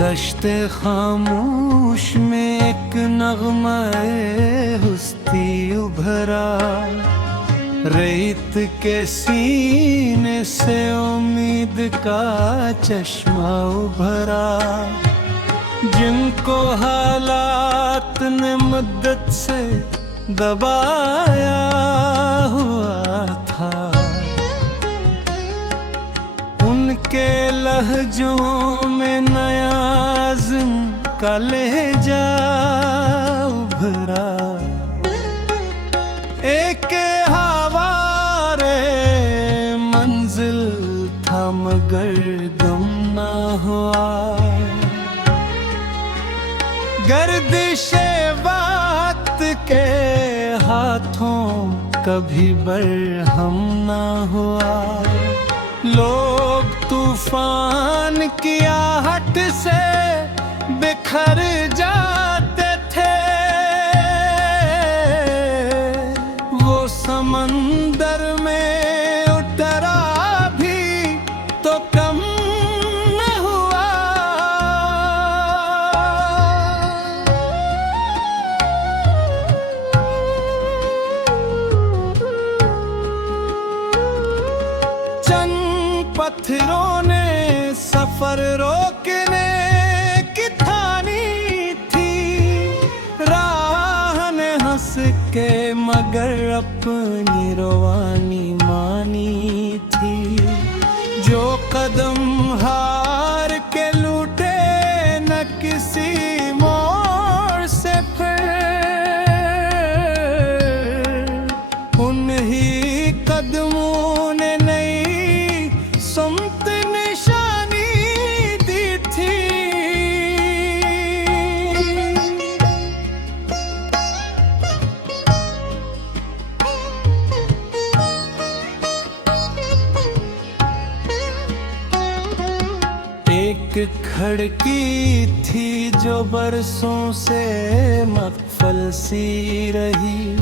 दश्ते खामोश में एक नगमा हुस्ती उभरा, रेत के सीने से उम्मीद का चश्मा उभरा। जिनको हालात ने मुद्दत से दबाया हुआ था, उनके लहजों में नया अज़्म का लहजा उभरा। एक हवारे मंजिल था मगर गम ना हुआ, गर्दिशे वक्त के हाथों कभी बरहम ना हुआ। लोग तूफान की आहट से बिखर जाते थे, वो समंदर में उतरा भी तो कम न हुआ। चंद पत्थरों ने सफर रोकने की ठानी थी, राह ने हंस के मगर अपनी रवानी मानी थी। जो कदम हार के लूटे न किसी मोड़ से फिर, उन्हीं कदमों ने नई सुमत निशानी दी थी। एक खिड़की थी जो बरसों से मक़फ़ल सी रही,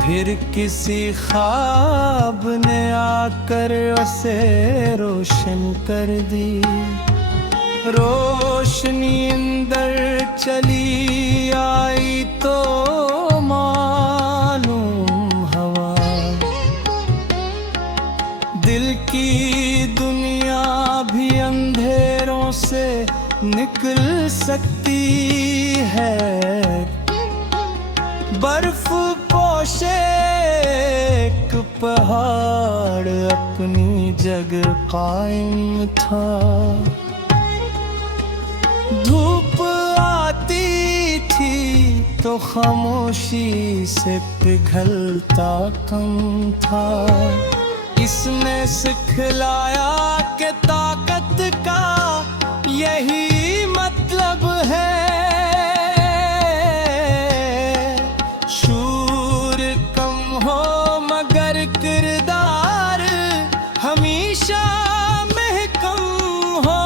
फिर किसी ख्वाब ने आकर उसे रोशन कर दी। रोशनी अंदर चली आई तो मालूम हवा, दिल की दुनिया भी अंधेरों से निकल सकती है। बर्फ पोशे एक पहाड़ अपनी जगह कायम था। धूप आती थी तो खामोशी से पिघलता कम था। इसने सिखलाया कि ताकत का यही मतलब है, शूर कम हो मगर किरदार हमेशा महकम हो।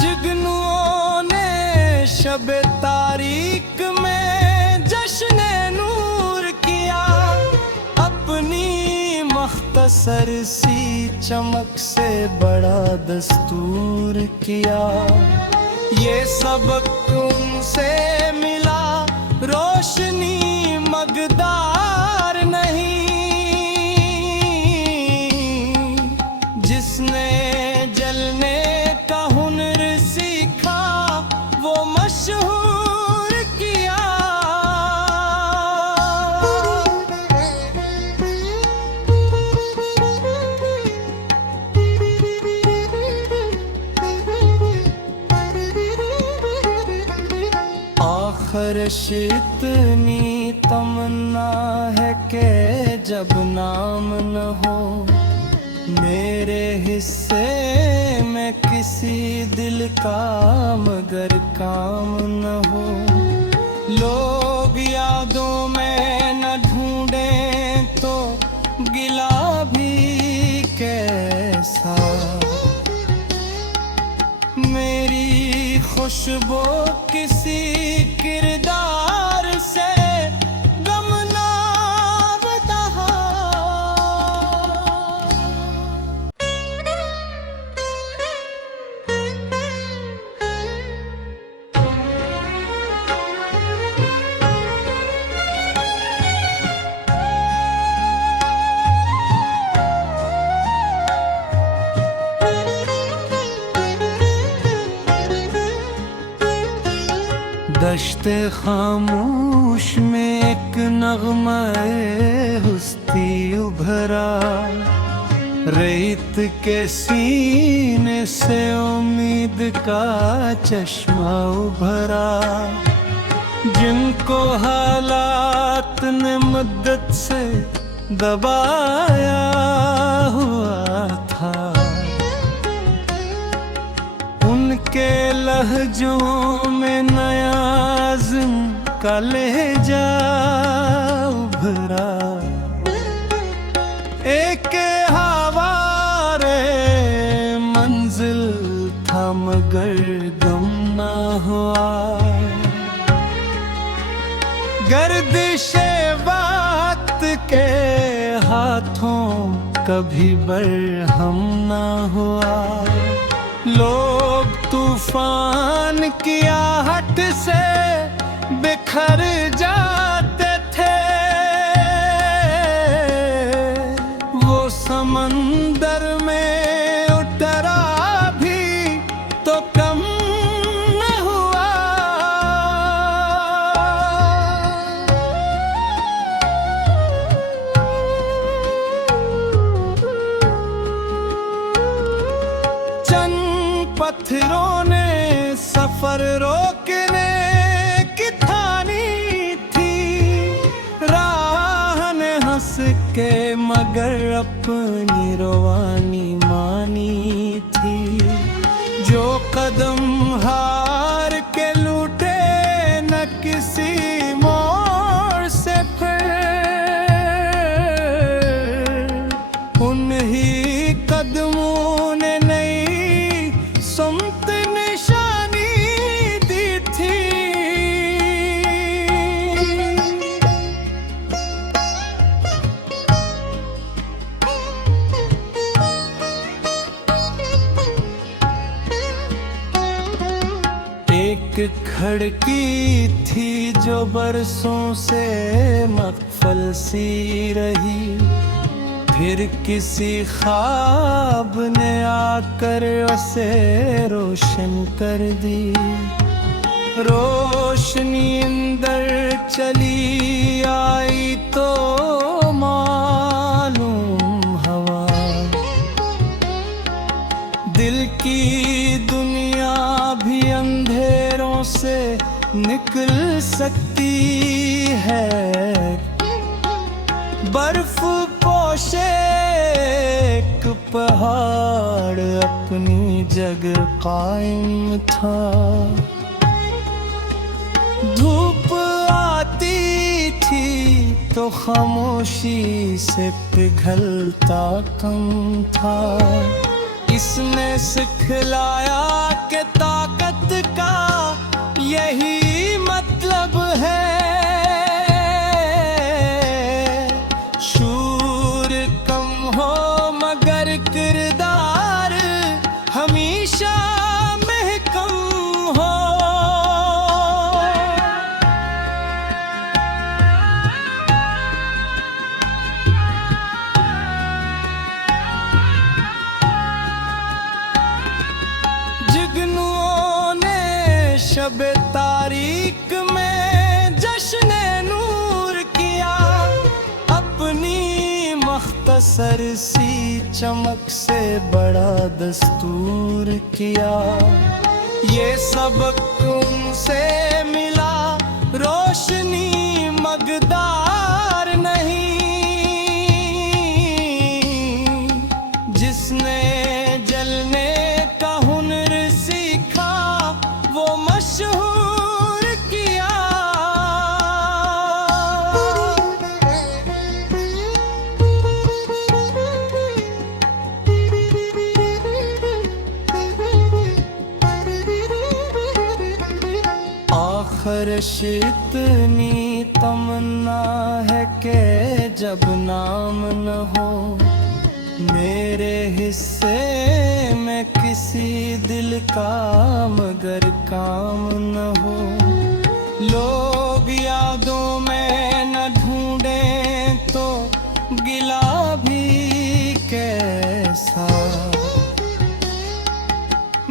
जुगनुओं ने शबे तारीक में जश्न नूर किया, अपनी मख्तसर सी चमक से बड़ा दस्तूर किया। ये सबक उनसे मिला, रोशनी मकदार नहीं, जिसने जलने का हुनर सीखा वो मशहूर किया। आखिरश इतनी तमन्ना है कि जब नाम न हो, मेरे हिस्से में किसी दिल का मगर काम न हो। लोग यादों में न ढूंढें तो गिला भी कैसा, मेरी खुशबू किसी किरदार दश्ते खामोश में एक नगमा हुस्ती उभरा, रेत के सीने से उम्मीद का चश्मा उभरा। जिनको हालात ने मुद्दत से दबाया हुआ था, उनके लहजों में नया अज़्म का लहजा उभरा। एक हवारे मंजिल था मगर गम ना हुआ, गर्दिशे वक्त के हाथों कभी बरहम ना हुआ। लोग तूफान की आहट से बिखर जाते थे, वो समंदर में उतरा भी तो कम न हुआ। चंद पत्थरों ने सफर रोकने की ठानी थी, राह ने हंस के मगर अपनी रवानी मानी थी। जो कदम हार के लूटे न किसी मोड़ से फिर, उन्हीं कदमों ने नई सुमत निशानी दी थी। एक खिड़की थी जो बरसों से मक़फ़ल सी रही, फिर किसी ख्वाब ने आकर उसे रोशन कर दी। रोशनी अंदर चली आई तो मालूम हवा, दिल की दुनिया भी अंधेरों से निकल सकती है। बर्फ पोशे एक पहाड़ अपनी जगह कायम था। धूप आती थी तो खामोशी से पिघलता कम था। इसने सिखलाया कि ताकत का यही मतलब है, शूर कम हो मगर किरदार हमेशा महकम हो। जुगनुओं ने शब तारीक में जश्न नूर किया, अपनी मख्तसर सी चमक से बड़ा दस्तूर किया। ये सबक उनसे मिला, रोशनी मकदार नहीं, जिसने जलने का हुनर सीखा वो मशहूर किया। आखिरश इतनी तमन्ना है कि जब नाम न हो, मेरे हिस्से में किसी दिल का मगर काम न हो। लोग यादों में न ढूंढें तो गिला भी कैसा,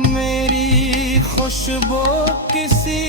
मेरी खुशबू किसी